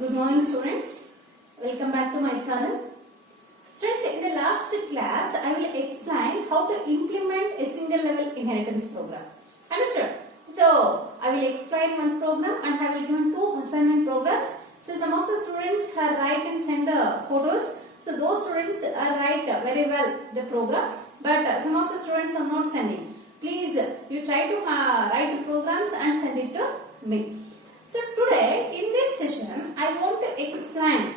Good morning students. Welcome back to my channel. Students, in the last class I will explain how to implement a single level inheritance program. Understood? So I will explain one program and I will give two assignment programs. So some of the students have write and send the photos. So those students write very well the programs, but some of the students are not sending. Please you try to write the programs and send it to me. So today in this session I want to explain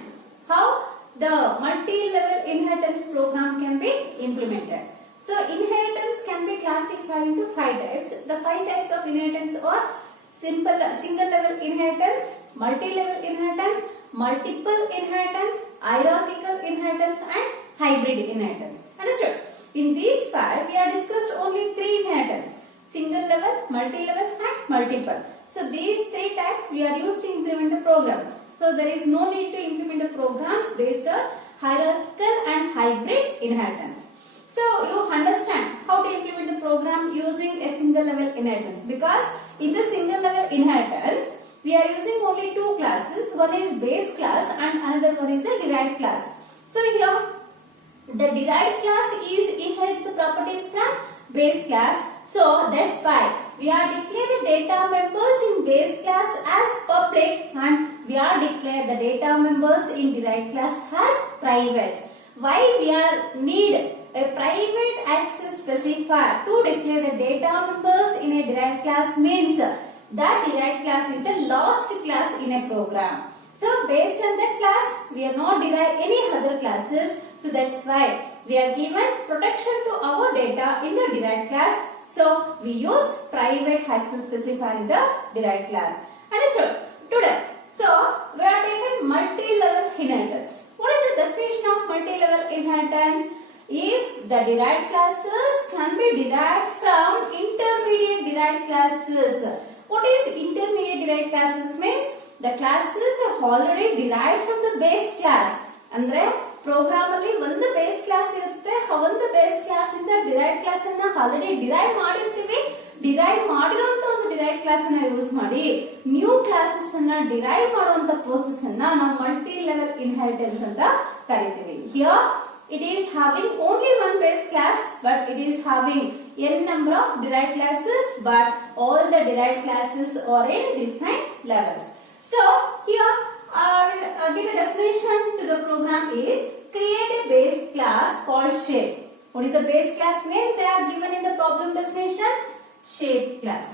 how the multi-level inheritance program can be implemented. So inheritance can be classified into 5 types. The 5 types of inheritance are simple single level inheritance, multi-level inheritance, multiple inheritance, hierarchical inheritance and hybrid inheritance. Understood? In these 5 we have discussed only 3 inheritance: single level, multi-level and multiple. So these 3 types we are used to implement the programs. So there is no need to implement the programs based on hierarchical and hybrid inheritance. So you understand how to implement the program using a single level inheritance, because in the single level inheritance we are using only 2 classes. One is base class and another one is a derived class. So here the derived class inherits the properties from base class. So that's why we are declare the data members in base class as public and we are declare the data members in derived class as private. Why we are need a private access specifier to declare the data members in a derived class means that derived class is the last class in a program. So based on that class we are not derive any other classes. So that's why we are given protection to our data in the derived class. So we use private access specifier in the derived class. Understood? Today, so we are taking multi-level inheritance. What is the definition of multi-level inheritance? If the derived classes can be derived from intermediate derived classes. What is intermediate derived classes means? The classes are already derived from the base class. Andre program alli ಒಂದು base class ಇರುತ್ತೆ. ಒಂದು base class ಇಂದ derived class ಅನ್ನು already derive ಮಾಡಿರ್ತೀವಿ. Derive ಮಾಡಿರುವಂತ ಒಂದು derived class ಅನ್ನು use ಮಾಡಿ ನ್ಯೂ ಕ್ಲಾಸಸ್ ಅನ್ನು ಡಿರೈವ್ ಮಾಡುವಂತ ಪ್ರೋಸೆಸ್ ಅನ್ನ ನಾವು ಮಲ್ಟಿ ಲೆವೆಲ್ ಇನ್ಹೆರಿಟೆನ್ಸ್ ಅಂತ ಕರೀತೀವಿ. Here it is having only one base class, but it is having n number of derived classes, but all the derived classes are in different levels. So here give a definition to the program is create a base class called shape. What is the base class name? They are given in the problem definition, shape class.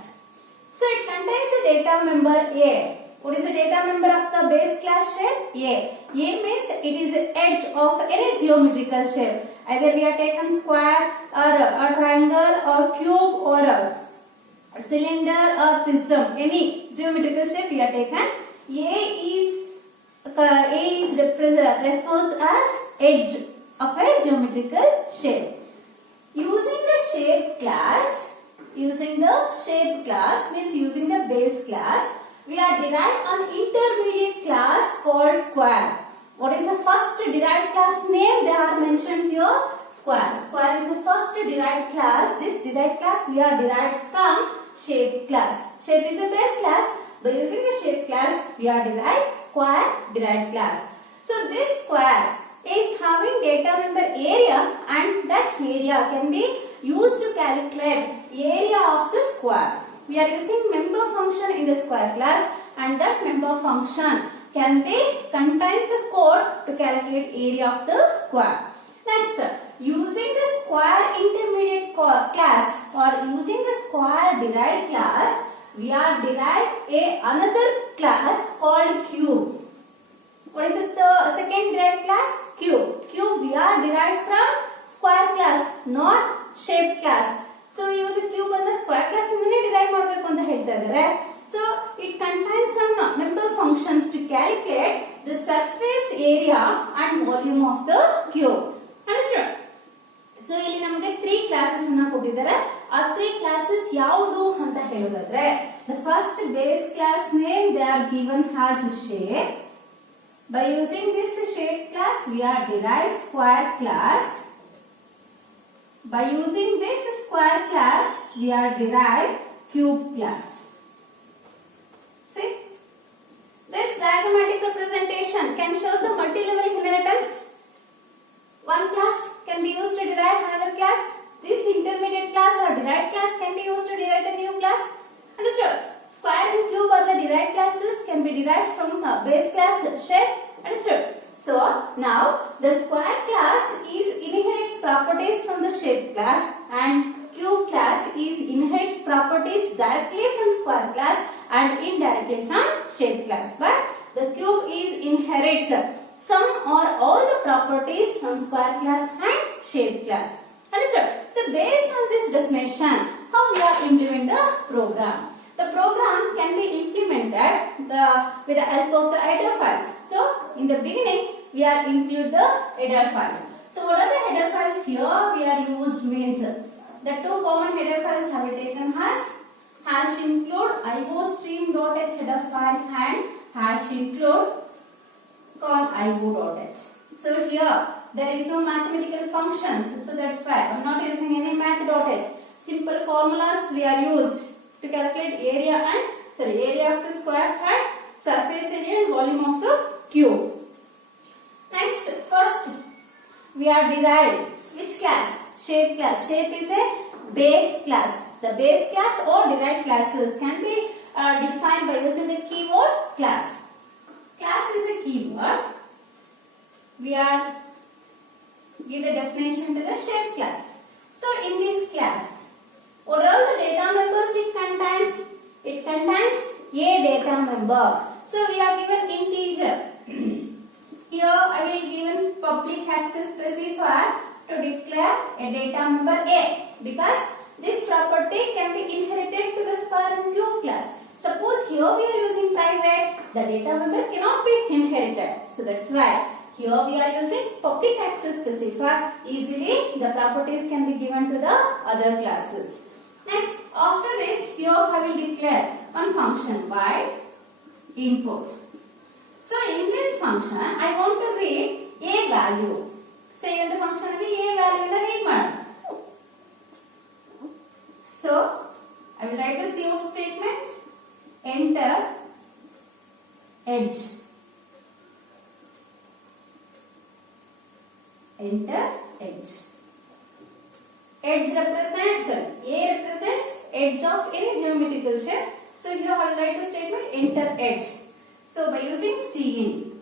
So it contains a data member A. What is the data member of the base class shape? A. A means it is the edge of any geometrical shape. Either we are taken square or a triangle or cube or a cylinder or prism. Any geometrical shape we are taken. A is refers as edge of a geometrical shape. Using the shape class means using the base class, we are derived an intermediate class called square. What is the first derived class name? They are mentioned here. Square. Square is the first derived class. This derived class we are derived from shape class. Shape is a base class. By using the shape class, we are derived square derived class. So this square is having data member area, and that area can be used to calculate area of the square. We are using member function in the square class, and that member function can be contains the code to calculate area of the square. Next, using the square intermediate class or using the square derived class, we are derived another class called cube. What is it? The second derived class? Cube. Cube we are derived from square class, not shape class. So even the cube and the square class indane derive ಮಾಡಬೇಕು ಅಂತ ಹೇಳ್ತಾ ಇದ್ದಾರೆ. So it contains some member functions to calculate the surface area and volume of the cube. Understood? So ಇಲ್ಲಿ ನಮಗೆ 3 classes ಅನ್ನು ಕೊಟ್ಟಿದ್ದಾರೆ. ಆ 3 classes ಯಾವುದು ಅಂತ ಹೇಳೋದಾದ್ರೆ, the first base class name they are given as shape. By using this shape class we are derived square class. By using this square class we are derived cube class. See, this diagrammatic representation derived from base class shape. Understood? So now the square class inherits properties from the shape class, and cube class inherits properties directly from square class and indirectly from shape class. But the cube inherits some or all the properties from square class and shape class. Understood? So based on this definition, how we are implement the program? The program can be implemented with the help of the header files. So in the beginning, we are include the header files. So what are the header files here? We are used means the two common header files have been taken as #include iostream.h header file and #include called io.h. So here there is no mathematical functions, so that's why I am not using any math.h. Simple formulas we are used to calculate area of the square and surface area and volume of the cube. Next, first we are derived which class? Shape class. Shape is a base class. The base class or derived classes can be defined by using the keyword class. Class is a keyword. We are give the definition to the shape class. So in this class, what are the data members it contains? It contains a data member. So we are given integer. Here I will given public access specifier to declare a data member A, because this property can be inherited to the square and cube class. Suppose here we are using private, the data member cannot be inherited. So that's why here we are using public access specifier. Easily the properties can be given to the other classes. Next, after this, here I will declare one function by input. So in this function, I want to read a value. So in the function a value in the read mode. So I will write the cout statement. Enter edge. Enter edge. Edge represents, A represents edge of any geometrical shape. So here I will write the statement enter edge. So by using cin,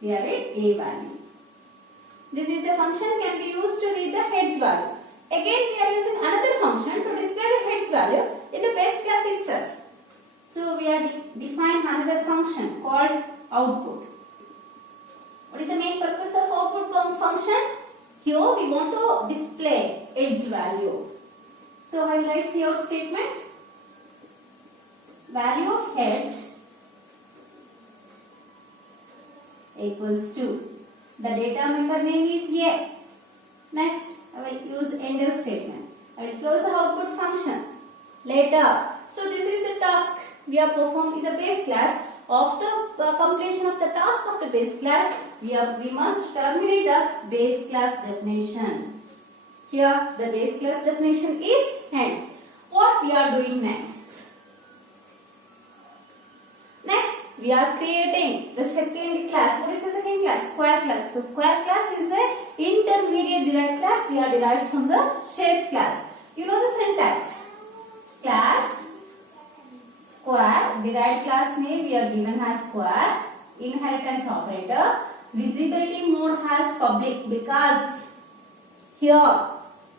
we are at a value. This is a function can be used to read the edge value. Again we are using another function to display the edge value in the base class itself. So we are define another function called output. What is the main purpose of output function? Here we want to display edge value. So I will write cout statement. Value of edge equals to the data member name is A. Next, I will use enter statement. I will close the output function. Later, so this is the task we have performed in the base class. After completion of the task of the base class, we must terminate the base class definition. Here, the base class definition is hence. What we are doing next? Next, we are creating the second class. What is the second class? Square class. The square class is the intermediate derived class. We are derived from the shape class. You know the syntax. Class, square, derived class name we are given as square, inheritance operator, visibility mode has public, because here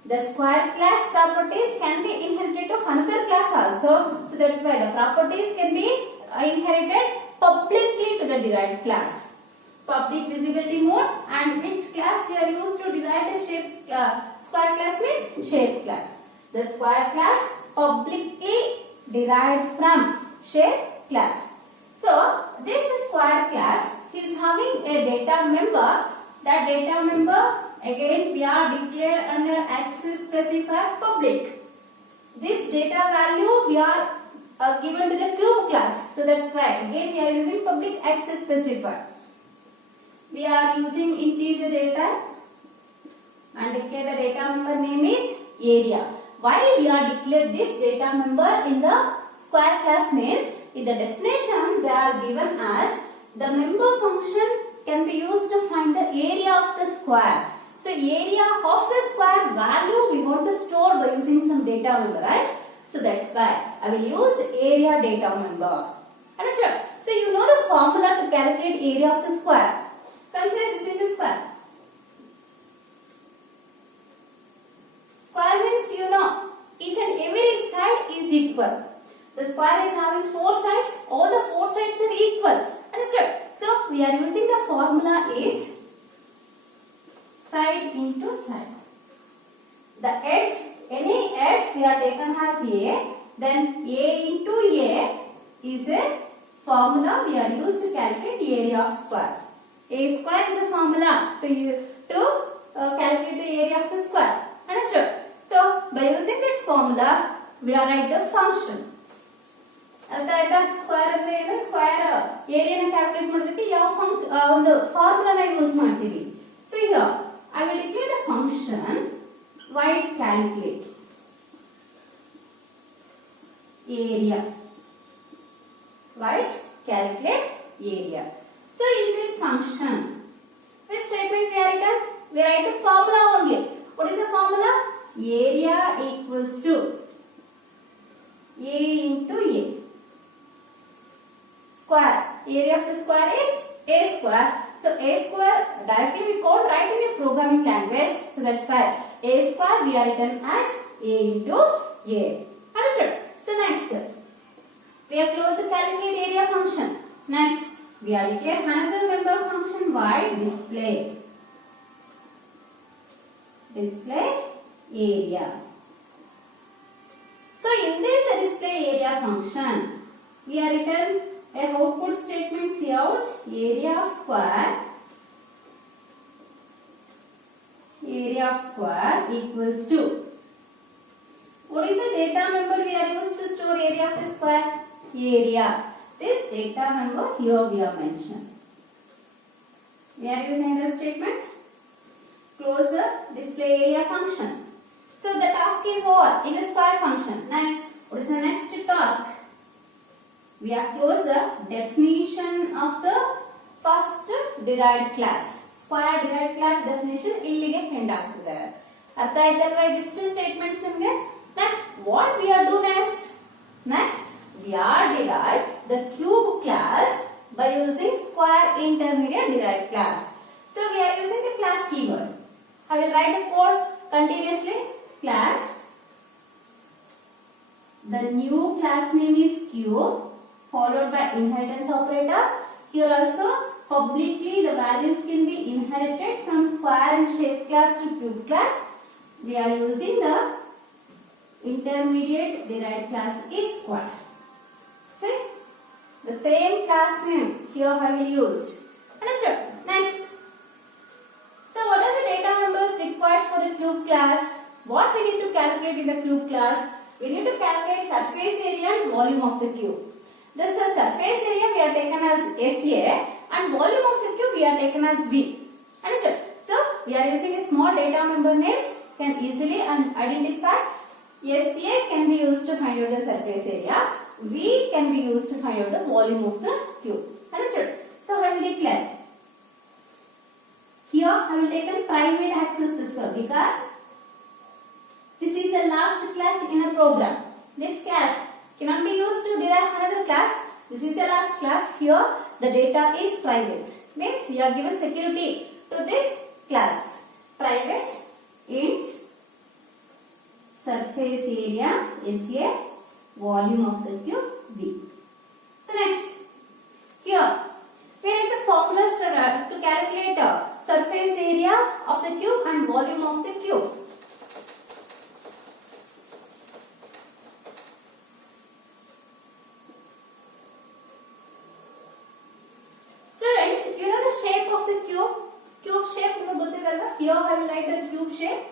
the square class properties can be inherited to another class also. So that's why the properties can be inherited publicly to the derived class. Public visibility mode, and which class we are used to derive the shape square class means shape class. The square class publicly derived from shape class. So this square class is having a data member. That data member again we are declare under access specifier public. This data value we are given to the cube class. So that's why again we are using public access specifier. We are using integer data and declare the data member name is area. Why we are declare this data member in the square class means in the definition they are given as the member function can be used to find the area of the square. So area of the square value we want to store by using some data member, right? So that's why I will use area data member. Understood? formula to calculate area of the square. Consider this is a square. Square means you know each and every side is equal. The square is having 4 sides. All the 4 sides are equal. Understood? So we are using the formula is side into side. The edge, any edge we are taken as A, then A into A is a formula we are used to calculate the area of square. A square is a formula to calculate the area of the square. Understood? So by using that formula, we are write the function. Square ಅಂದ್ರೆ square area na calculate ಮಾಡೋದಕ್ಕೆ ಯಾವ ಒಂದು formula na use ಮಾಡ್ತೀವಿ. So here I will declare the function void calculate area. Void calculate area. So in this function, which statement we are written? We write the formula only. What is the formula? Area equals to A into A. Square. Area of the square is A square. So A square directly we can't write in a programming language. So that's why A square we are written as A into A. Understood? So next, we have closed the calculate area function. Next, we are declare another member function void display. Display area. So in this display area function, we are written a output statement Cout area of square equals to, what is the data member we are used to store area of the square? Area. This data member here we have mentioned. We are using the statement close the display area function. So the task is over in the square function. Next, what is the next task? We have closed the definition of the first derived class. Square derived class definition illige end agtide. Artha aitalva idistu statements nimge. Next, what we are do next? Next, we are derived the cube class by using square intermediate derived class. So we are using the class keyword. I will write the code continuously. Class. The new class name is cube, followed by inheritance operator. Here also publicly the values can be inherited from square and shape class to cube class. We are using the intermediate derived class is square. See, the same class name here I will used. Understood? Next. So what are the data members required for the cube class? What we need to calculate in the cube class? We need to calculate surface area and volume of the cube. This surface area we are taken as SA and volume of the cube we are taken as V. Understood? So we are using a small data member names, can easily identify. SA can be used to find out the surface area. V can be used to find out the volume of the cube. Understood? So I will declare. Here I will take a private access specifier because this is the last class in a program. This class cannot be used to derive another class. This is the last class. Here the data is private. Means we are given security to this class. Private int surface area SA, volume of the cube V. So next, here we need the formulas to calculate surface area of the cube and volume of the cube. Students, you know the shape of the cube? Cube shape ನಿಮಗೆ ಗೊತ್ತಿದಲ್ವಾ? Here I will write the cube shape.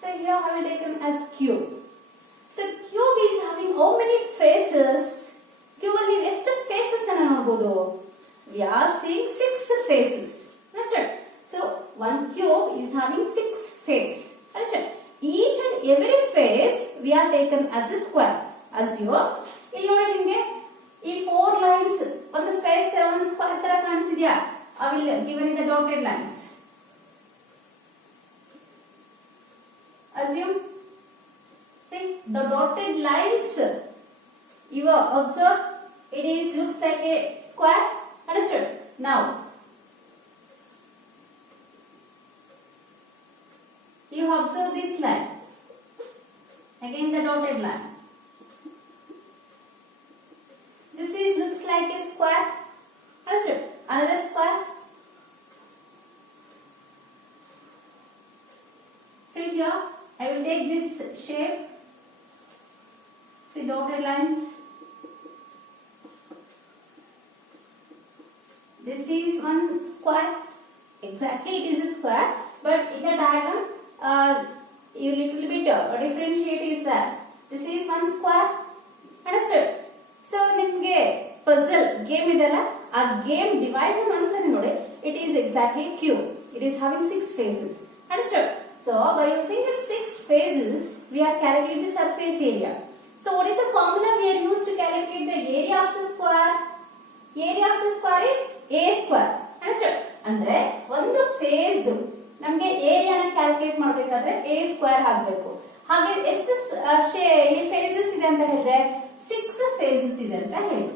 So here I will take them as cube. So cube is having how many faces? Cube ಅಲ್ಲಿ ಎಷ್ಟು faces ಅನ್ನು ನೋಡಬಹುದು? We are seeing 6 faces. Understood? So one cube is having 6 faces. Understood? Each and every face we are taken as a square. Assume ಇಲ್ಲಿ ನೋಡಿ ನಿಮಗೆ ಈ 4 lines ಒಂದು face ತರ ಒಂದು ಸ್ಕ್ವೇರ್ ತರ ಕಾಣಿಸಿದ್ಯಾ? I will given in the dotted lines. Assume, see the dotted lines, you observe it is looks like a square. Understood? Now you observe this line, again the dotted line. This is looks like a square. Understood? Another square. So here I will take this shape. See dotted lines. This is one square. Exactly, it is a square, but in the diagram, a little bit differentiate is that this is one square. Understood? So nimge puzzle game idella, a game device answer nodi, it is exactly cube. It is having 6 faces. Understood? So by using its 6 phases, we are calculating the surface area. So what is the formula we are used to calculate the area of the square? Area of the square is a square. Understood? Andre ಒಂದು phase ನಮಗೆ area ನ calculate ಮಾಡಬೇಕಾದ್ರೆ a square ಹಾಕಬೇಕು. ಹಾಗೆ ಎಷ್ಟು phases ಇದೆ ಅಂತ ಹೇಳಿದ್ರೆ 6 phases ಇದೆ ಅಂತ ಹೇಳಿ.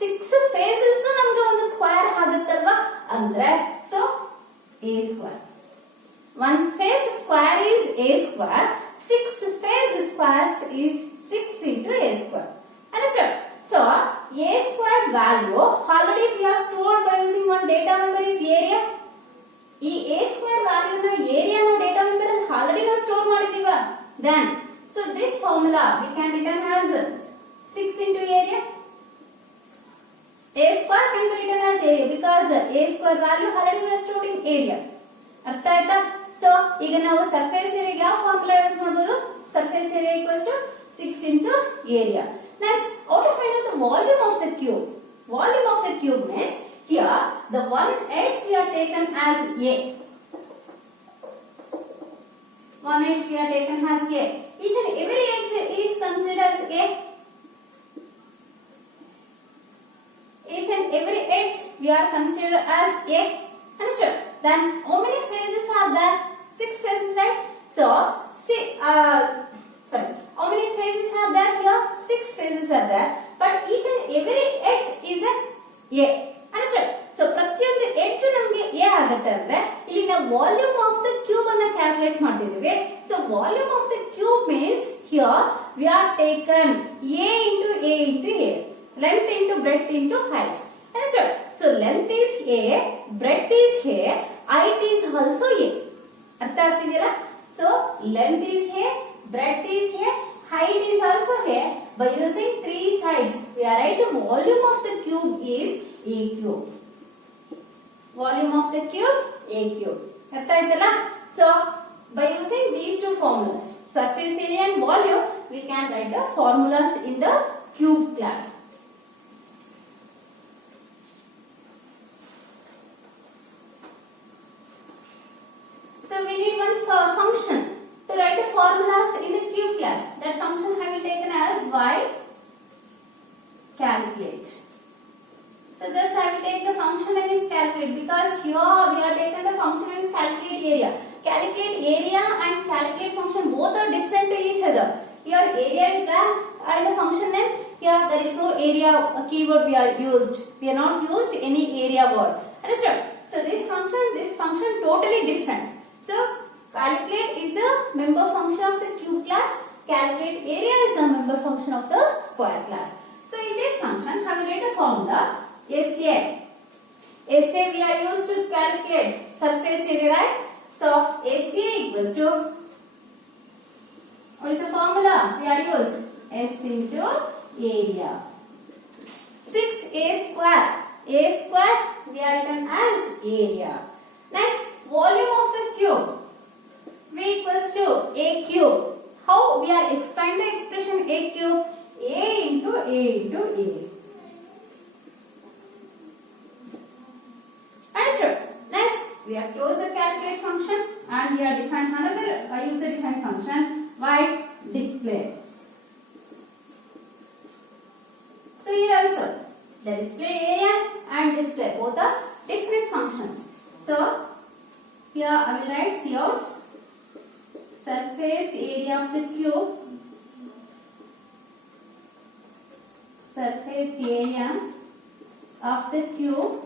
6 phases ನಮಗೆ ಒಂದು ಸ್ಕ್ವೇರ್ ಆಗುತ್ತಲ್ವಾ? ಅಂದ್ರೆ so a square. One phase square is a square. 6 phase squares is 6 into a square. Understood? So a square value already we are stored by using one data member is area. ಈ a square value ನ area ನ data member ಅಲ್ಲಿ already ನಾವು store ಮಾಡಿದೀವಾ? Then so this formula we can written as 6 into area. A square can be written as area because a square value already we are stored in area. ಅರ್ಥ ಆಯ್ತಾ? So ಈಗ ನಾವು surface area ಯಾವ formula use ಮಾಡಬಹುದು? Surface area equals to 6 into area. Next, how to find out the volume of the cube? Volume of the cube means here the one edge we are taken as A. One edge we are taken as A. Each and every edge is considered as A. Each and every edge we are considered as A. Understood? Then how many phases are there? 6 phases, right? So see, how many phases are there here? 6 phases are there, but each and every edge is a Understood? So ಪ್ರತಿಯೊಂದು edge ನಮಗೆ A ಆಗುತ್ತೆ ಅಂದ್ರೆ ಇಲ್ಲಿ ನಾವು volume of the cube ಅನ್ನು calculate ಮಾಡ್ತಿದ್ದೀವಿ. So volume of the cube means here we are taken A into A into A, length into breadth into height. Understood? So length is A, breadth is A, height is also A. ಅರ್ಥ ಆಗ್ತಿದೆಯಲ್ಲ? So length is A, breadth is A, height is also A. By using 3 sides, we are write the volume of the cube is A cube. Volume of the cube A cube. ಅರ್ಥ ಆಯ್ತಲ್ಲ? So by using these two formulas, surface area and volume, we can write the formulas in the cube class. So we need one function to write the formulas in the cube class. That function I will taken as y calculate. So just I will take the function and is calculate because here we are taken the function and is calculate area. Calculate area and calculate function both are different to each other. Here area is there and the function name. Here there is no area keyword we are used. We are not used any area word. Understood? So this function totally different. So calculate is a member function of the cube class. Calculate area is a member function of the square class. So in this function, I will write a formula SA. SA we are used to calculate surface area, right? So SA equals to, what is the formula we are used? S into area. 6A square. A square we are written as area. Next, volume of the cube. V equals to A cube. How we are expand the expression A cube? A into A into A. Understood? Next, we have closed the calculate function and we are defined another user defined function y display. So here also the display area display, both are different functions. So here I will write Cout surface area of the cube, surface area of the cube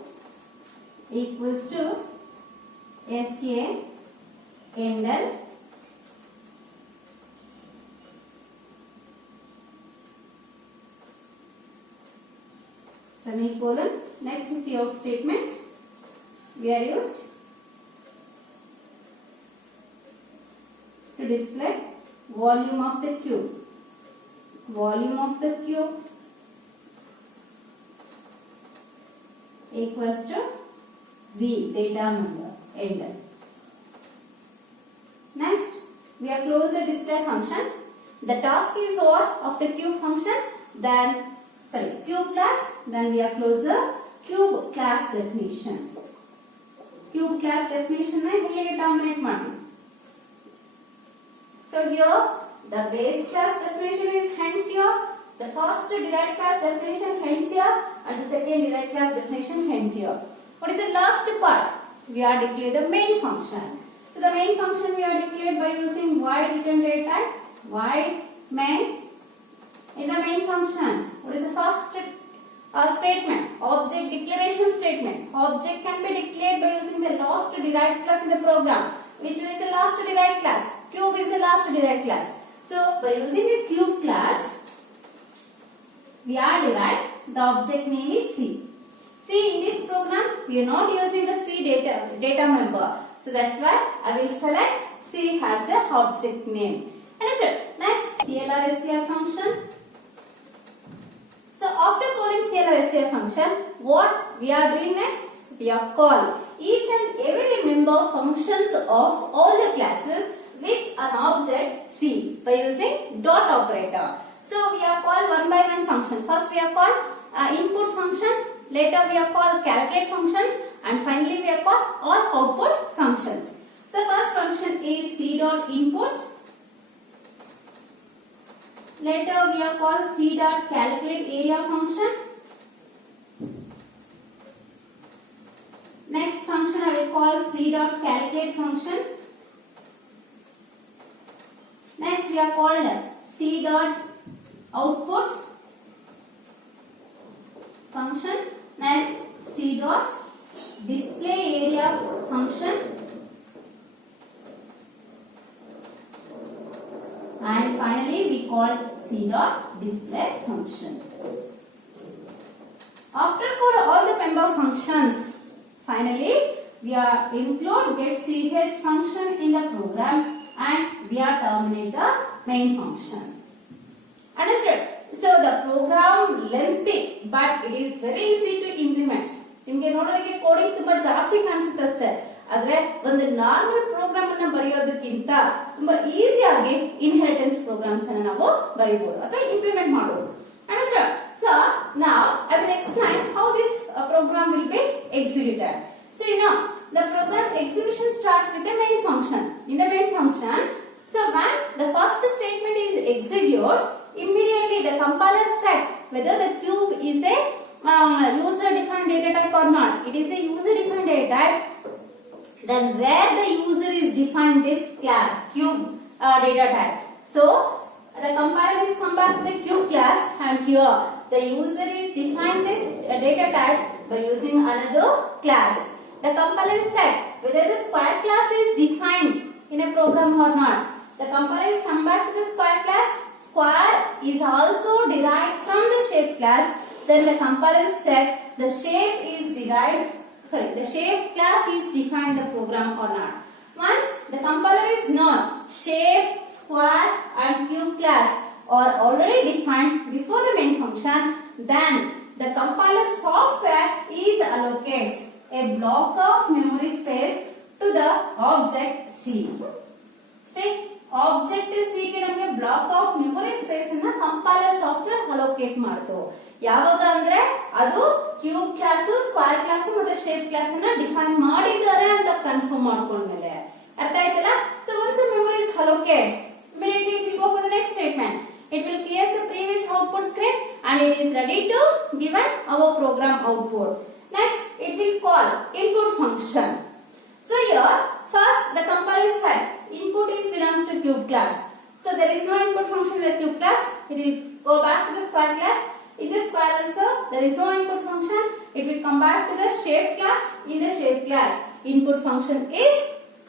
equals to SA endl semicolon. Next is Cout statement we are used to display volume of the cube. Volume of the cube equals to V, data member, endl. Next, we have closed the display function. The task is over of the cube function, then cube class, then we have closed the cube class definition. Cube class definition में इन्हें terminate मारना. So here the base class definition is hence here, the first derived class definition hence here, and the second derived class definition hence here. What is the last part? We are declared the main function. So the main function we are declared by using void return data type, void main. In the main function, what is the first statement? Object declaration statement. Object can be declared by using the last derived class in the program. Which is the last derived class? Cube is the last derived class. So by using the cube class, we are derived the object name is C. See, in this program, we are not using the C data member. So that's why I will select C as a object name. Understood? Next, CLR-SCR function. So after calling CLR-SCR function, what we are doing next? We are call each and every member functions of all the classes with an object C by using dot operator. So we are called one by one function. First we are called input function. Later we are called calculate functions, and finally we are called all output functions. So first function is C dot input. Later we are called C dot calculate area function. Next function I will call C dot calculate function. Next we are called C dot output function. Next C dot display area function. And finally we call C dot display function. After call all the member functions, finally we are include get ch function in the program, and we are terminate the main function. Understood? So the program lengthy, but it is very easy to implement. ನಿಮಗೆ ನೋಡೋದಕ್ಕೆ coding ತುಂಬಾ ಜಾಸ್ತಿ ಕಾಣಿಸುತ್ತೆ ಅಷ್ಟೇ, ಆದ್ರೆ ಒಂದು normal program ಅನ್ನು ಬರೆಯೋದಕ್ಕಿಂತ ತುಂಬಾ ಈಸಿಯಾಗಿ ಇನ್ಹೆರಿಟೆನ್ಸ್ ಪ್ರೋಗ್ರಾಮ್ಸ್ ಅನ್ನು ನಾವು ಬರೆಯಬಹುದು ಅಥವಾ ಇಂಪ್ಲಿಮೆಂಟ್ ಮಾಡಬಹುದು. Understood? So now I will explain how this program will be executed. So the program execution starts with the main function. In the main function, so when the first statement is executed, immediately the compiler check whether the cube is a user defined data type or not. It is a user defined data type. Then where the user is defined this class cube data type. So the compiler is come back to the cube class, and here the user is defined this data type by using another class. The compiler is check whether the square class is defined in a program or not. The compiler is come back to the square class. Square is also derived from the shape class. Then the compiler is check the shape is derived. The shape class is defined in the program or not. Once the compiler is known, shape, square, and cube class are already defined before the main function. Then the compiler software is allocates a block of memory space to the object C. See, object C ಗೆ ನಮಗೆ block of memory space ಅನ್ನು compiler software allocate ಮಾಡ್ತು. ಯಾವಾಗ ಅಂದ್ರೆ ಅದು cube class, square class ಮತ್ತೆ shape class ಅನ್ನ define ಮಾಡಿದ್ದಾರೆ ಅಂತ ಕನ್ಫರ್ಮ್ ಮಾಡ್ಕೊಂಡ್ಮೇಲೆ. ಅರ್ಥ ಆಯ್ತಲ್ಲ? So once the memory is allocated, immediately we go for the next statement. It will clear the previous output script and it is ready to give our program output. Next, it will call input function. So here first the compiler is set input is belongs to cube class. So there is no input function in the cube class. It will go back to the square class. In the square also there is no input function. It will come back to the shape class. In the shape class input function is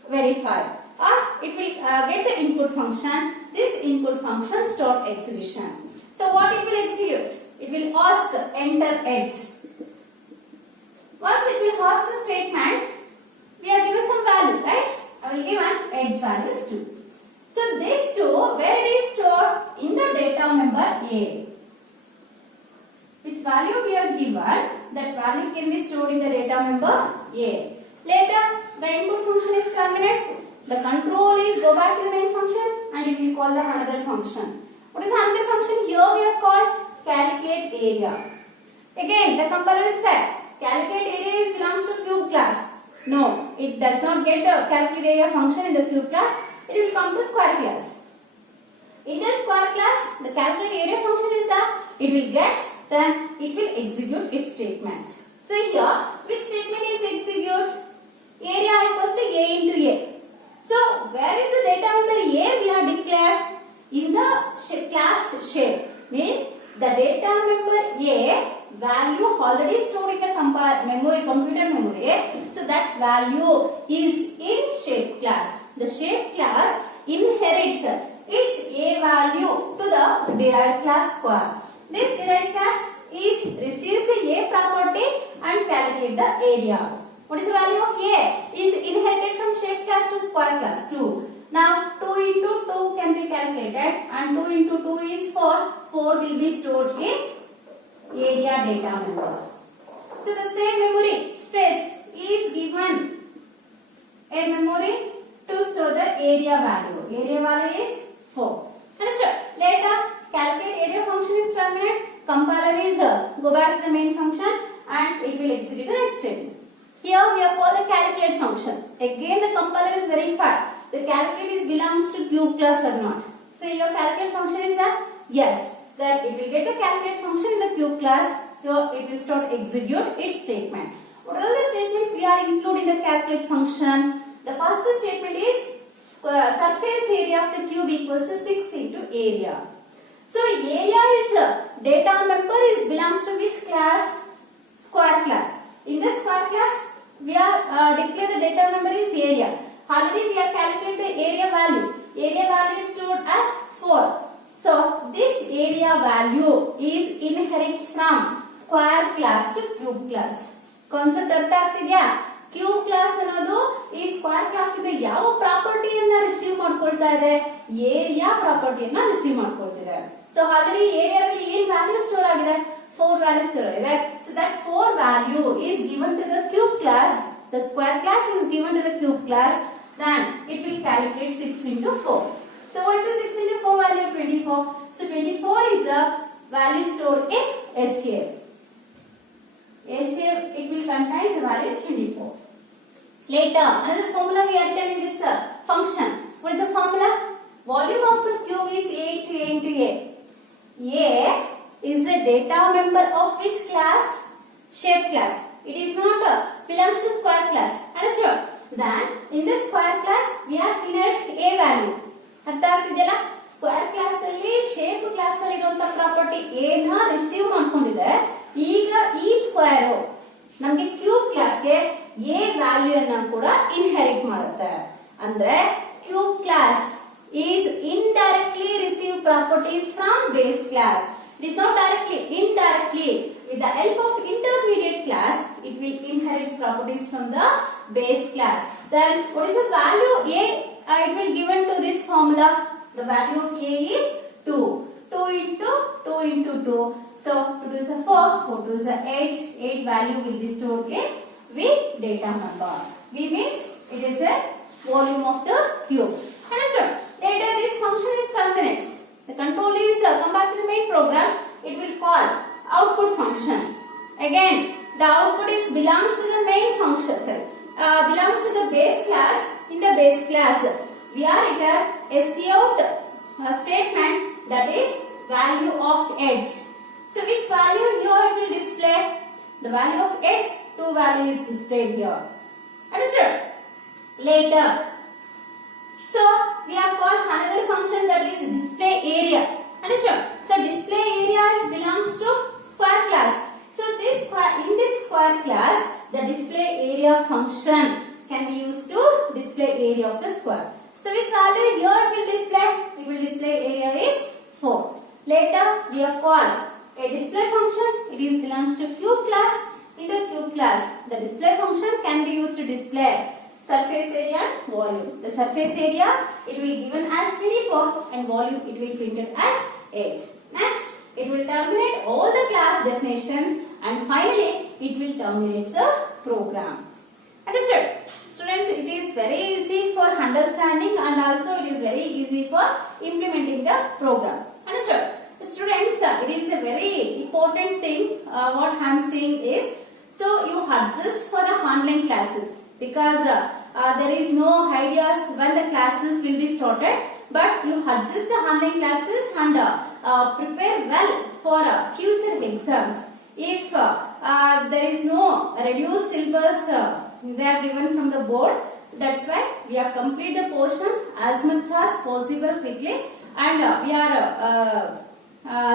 verified, or it will get the input function. This input function start execution. So what it will execute? It will ask enter edge. Once it will ask the statement, we are given some value, right? I will give an edge values 2. So this 2, where it is stored? In the data member A. Which value we are given, that value can be stored in the data member A. Later, the input function is terminates. The control is go back to the main function and it will call the another function. What is the another function? Here we have called calculate area. Again, the compiler is check. Calculate area is belongs to cube class. No, it does not get the calculate area function in the cube class. It will come to square class. In the square class, the calculate area function is that it will get, then it will execute its statements. So here, which statement is execute? Area equals to A into A. So where is the data member A? We are declared in the class shape. Means the data member A value already stored in the computer memory. So that value is in shape class. The shape class inherits its A value to the derived class square. This derived class receives the A property and calculate the area. What is the value of A? Is inherited from shape class to square class 2. Now 2 into 2 can be calculated and 2 into 2 is 4. 4 will be stored in area data member. So the same memory space is given a memory to store the area value. Area value is 4. Understood? Later calculate area function is terminated. Compiler is go back to the main function and it will execute the next statement. Here we have called the calculate function. Again the compiler is verified. The calculate belongs to cube class or not. So your calculate function is that yes, that it will get the calculate function in the cube class. Here it will start execute its statement. What are the statements we are including in the calculate function? The first statement is surface area of the cube equals to 6 into area. So area is data member is belongs to which class? Square class. In the square class, we are declare the data member is area. Already we are calculating the area value. Area value is stored as 4. So this area value is inherits from square class to cube class. Concept ಅರ್ಥ ಆಗ್ತಿದ್ಯಾ? Cube class ಅನ್ನೋದು ಈ square class ಇಂದ ಯಾವ ಪ್ರಾಪರ್ಟಿಯನ್ನ receive ಮಾಡ್ಕೊಳ್ತಾ ಇದೆ? Area ಪ್ರಾಪರ್ಟಿಯನ್ನ receive ಮಾಡ್ಕೊಳ್ತಿದೆ. ಸೊ ಆಲ್ರೆಡಿ ಏರಿಯಾದಲ್ಲಿ ಏನು ವ್ಯಾಲ್ಯೂ ಸ್ಟೋರ್ ಆಗಿದೆ? 4 ವ್ಯಾಲ್ಯೂ ಸ್ಟೋರ್ ಆಗಿದೆ. So that 4 value is given to the cube class. The square class is given to the cube class. Then it will calculate 6 into 4. So what is the 6 into 4 value? 24. So 24 is the value stored in SCF. SCF it will contain the value is 24. Later, another formula we are telling this function. What is the formula? Volume of the cube is A into A into A. A is the data member of which class? Shape class. It is not belongs to square class. Understood? Then in the square class we are inherits A value. ಅರ್ಥ ಆಗ್ತಿದೆಯಲ್ಲ? Square class ಅಲ್ಲಿ shape class ಅಲ್ಲಿ ಇರುವಂತ property A ನ receive ಮಾಡ್ಕೊಂಡಿದೆ. ಈಗ ಈ square ನಮಗೆ cube ಕ್ಲಾಸ್ಗೆ A ವ್ಯಾಲ್ಯೂ ಅನ್ನು ಕೂಡ ಇನ್ಹೆರಿಟ್ ಮಾಡುತ್ತೆ. ಅಂದ್ರೆ cube class is indirectly receive properties from base class. It is not directly, indirectly. With the help of intermediate class, it will inherit properties from the base class. Then what is the value A? It will given to this formula. The value of A is 2. 2 into 2 into 2. So 2 is a 4. 4 2 is a 8. 8 value will be stored in V data member. V means it is a volume of the cube. Understood? Later this function is terminates. The control is come back to the main program. It will call output function. Again, the output is belongs to the main function. Belongs to the base class. In the base class, we are at a SCOut statement that is value of edge. So which value here it will display? the value of h, 2 value is displayed here. Understood? Later, so we have called another function that is display area. Understood? So display area belongs to square class. So this in this square class, the display area function can be used to display area of the square. So which value here it will display? It will display area is 4. Later we have called a display function. It is belongs to cube class. In the cube class, the display function can be used to display surface area and volume. The surface area it will be given as 24 and volume it will be printed as 8. Next, it will terminate all the class definitions and finally it will terminate the program. Understood? Students, it is very easy for understanding and also it is very easy for implementing the program. Understood? Students, it is a very important thing what I am saying is, so you adjust for the online classes because there is no ideas when the classes will be started, but you adjust the online classes and prepare well for future exams. If there is no reduced syllabus they are given from the board, that's why we have completed the portion as much as possible quickly and we are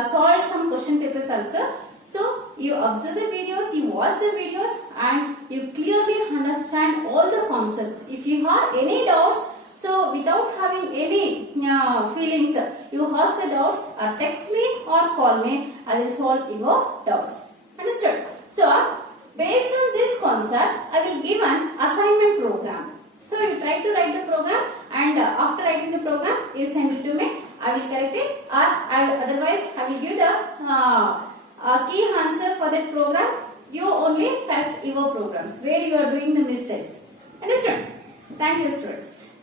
solved some question papers also. So you observe the videos, you watch the videos and you clearly understand all the concepts. If you have any doubts, so without having any feelings, you ask the doubts or text me or call me. I will solve your doubts. Understood? So based on this concept, I will give an assignment program. So you try to write the program and after writing the program, you send it to me. I will correct it or otherwise I will give the key answer for that program. You only correct your programs where you are doing the mistakes. Understood? Thank you, students.